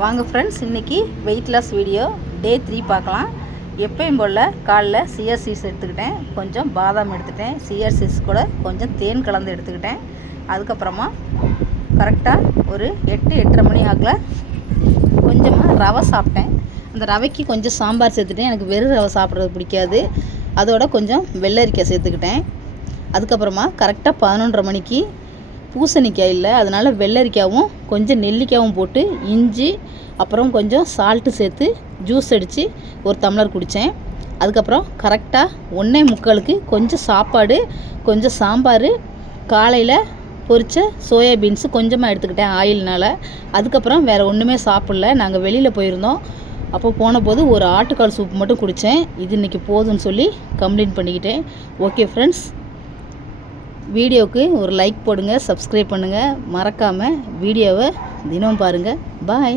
வாங்க ஃப்ரெண்ட்ஸ், இன்றைக்கி weight loss video டே 3 பார்க்கலாம். எப்பயும் போல் காலைல சியா சீட்ஸ் எடுத்துக்கிட்டேன், கொஞ்சம் பாதாம் எடுத்துக்கிட்டேன், சியா சீட்ஸ் கூட கொஞ்சம் தேன் கலந்து எடுத்துக்கிட்டேன். அதுக்கப்புறமா கரெக்டாக ஒரு 8-8:30 மணி ஆகல கொஞ்சமாக ரவை சாப்பிட்டேன். அந்த ரவைக்கு கொஞ்சம் சாம்பார் சேர்த்துட்டேன். எனக்கு வெறும் ரவை சாப்பிட்றது பிடிக்காது. அதோட கொஞ்சம் வெள்ளரிக்காய் சேர்த்துக்கிட்டேன். அதுக்கப்புறமா கரெக்டாக 11:30 மணிக்கு பூசணிக்காய் இல்லை, அதனால் வெள்ளரிக்காயும் கொஞ்சம் நெல்லிக்காயும் போட்டு இஞ்சி அப்புறம் கொஞ்சம் சால்ட்டு சேர்த்து ஜூஸ் அடித்து ஒரு டம்ளர் குடித்தேன். அதுக்கப்புறம் கரெக்டாக 1:45க்கு கொஞ்சம் சாப்பாடு, கொஞ்சம் சாம்பார், காலையில் பொரித்த சோயாபீன்ஸு கொஞ்சமாக எடுத்துக்கிட்டேன் ஆயில்னால். அதுக்கப்புறம் வேறு ஒன்றுமே சாப்பிடல. நாங்கள் வெளியில் போயிருந்தோம். அப்போ போன போது ஒரு ஆட்டுக்கால் சூப் மட்டும் குடித்தேன். இது இன்றைக்கி போதும்னு சொல்லி கம்ப்ளீட் பண்ணிக்கிட்டேன். ஓகே ஃப்ரெண்ட்ஸ், வீடியோவுக்கு ஒரு லைக் போடுங்க, சப்ஸ்கிரைப் பண்ணுங்கள், மறக்காமல் வீடியோவை தினம் பாருங்கள். பாய்.